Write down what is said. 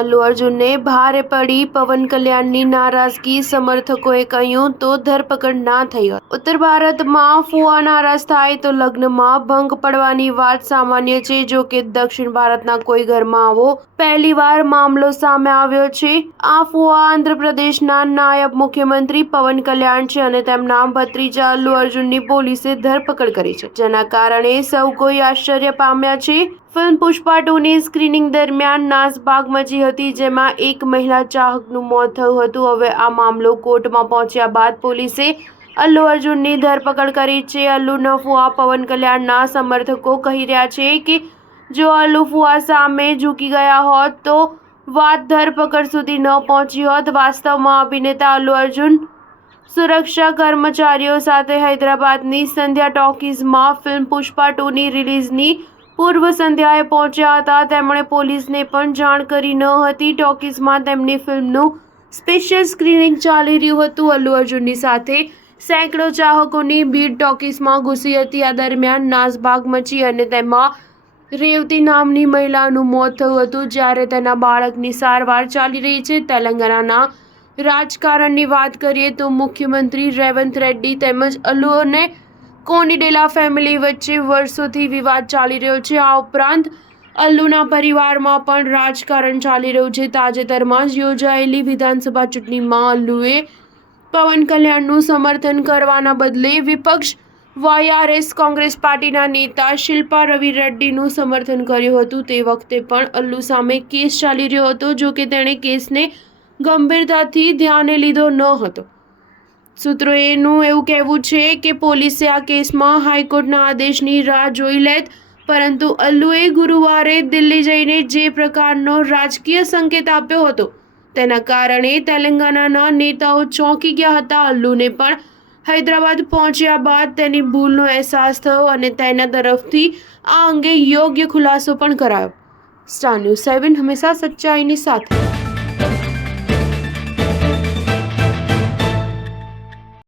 અલ્લુ અર્જુનને ભારે પડી પવન કલ્યાણની નારાજગી, સમર્થકોએ કહ્યું તો ધરપકડ ના થઈ હોત. ઉત્તર ભારતમાં ફુવા નારાજ થાય તો લગ્નમાં ભંગ પડવાની વાત સામાન્ય છે. જો કે દક્ષિણ ભારતના કોઈ ઘરમાં આવો પહેલીવાર મામલો સામે આવ્યો છે. આ ફુવા આંધ્રપ્રદેશના નાયબ મુખ્યમંત્રી પવન કલ્યાણ છે અને તેમના ભત્રીજા અલ્લુ અર્જુનની પોલીસે ધરપકડ કરી છે, જેના કારણે સૌ કોઈ આશ્ચર્ય પામ્યા છે. ફિલ્મ પુષ્પા 2ની સ્ક્રીનિંગ દરમિયાન નાસભાગ મચી હતી, જેમાં એક મહિલા ચાહકનું મોત થયું હતું. હવે આ મામલો કોર્ટમાં પહોંચ્યા બાદ પોલીસે અલ્લુ અર્જુનની ધરપકડ કરી છે. અલ્લુના ફુવા પવન કલ્યાણના સમર્થકો કહી રહ્યા છે કે જો અલ્લુ ફુવા સામે ઝૂકી ગયા હોત તો વાત ધરપકડ સુધી ન પહોંચી હોત. વાસ્તવમાં અભિનેતા અલ્લુ અર્જુન સુરક્ષા કર્મચારીઓ સાથે હૈદરાબાદની સંધ્યા ટોકીઝમાં ફિલ્મ પુષ્પા 2ની રિલીઝની પૂર્વ સંધ્યાએ પહોંચ્યા હતા. તેમણે પોલીસને પણ જાણ કરી ન હતી. ટોકીઝમાં તેમની ફિલ્મનું સ્પેશિયલ સ્ક્રીનિંગ ચાલી રહ્યું હતું. અલ્લુ અર્જુનની સાથે સેંકડો ચાહકોની ભીડ ટોકીઝમાં ઘૂસી હતી. આ દરમિયાન નાસભાગ મચી અને તેમાં રેવતી નામની મહિલાનું મોત થયું હતું, જ્યારે તેના બાળકની સારવાર ચાલી રહી છે. તેલંગાણાના રાજકારણની વાત કરીએ તો મુખ્યમંત્રી રેવંત રેડ્ડી તેમજ અલ્લુ અને કોનિડેલા ફેમિલી વચ્ચે વર્ષોથી વિવાદ ચાલી રહ્યો છે. આ ઉપરાંત અલ્લુના પરિવારમાં પણ રાજકારણ ચાલી રહ્યું છે. તાજેતરમાં જ યોજાયેલી વિધાનસભા ચૂંટણીમાં અલ્લુએ પવન કલ્યાણનું સમર્થન કરવાના બદલે વિપક્ષ વાયઆરએસ કોંગ્રેસ પાર્ટીના નેતા શિલ્પા રવિ રેડ્ડીનું સમર્થન કર્યું હતું. તે વખતે પણ અલ્લુ સામે કેસ ચાલી રહ્યો હતો. જો કે તેણે કેસને ગંભીરતાથી ધ્યાને લીધો ન હતો. સૂત્રોનું એવું કહેવું છે કે પોલીસે આ કેસમાં હાઈકોર્ટના આદેશની રાહ જોઈ લેત, પરંતુ અલ્લુએ ગુરુવારે દિલ્હી જઈને જે પ્રકારનો રાજકીય સંકેત આપ્યો હતો તેના કારણે તેલંગાણાના નેતાઓ ચોંકી ગયા હતા. અલ્લુને પણ હૈદરાબાદ પહોંચ્યા બાદ તેની ભૂલનો અહેસાસ થયો અને તેના તરફથી આ અંગે યોગ્ય ખુલાસો પણ કરાયો. સ્ટાર ન્યૂઝ 7 હંમેશા સચ્ચાઈની સાથે.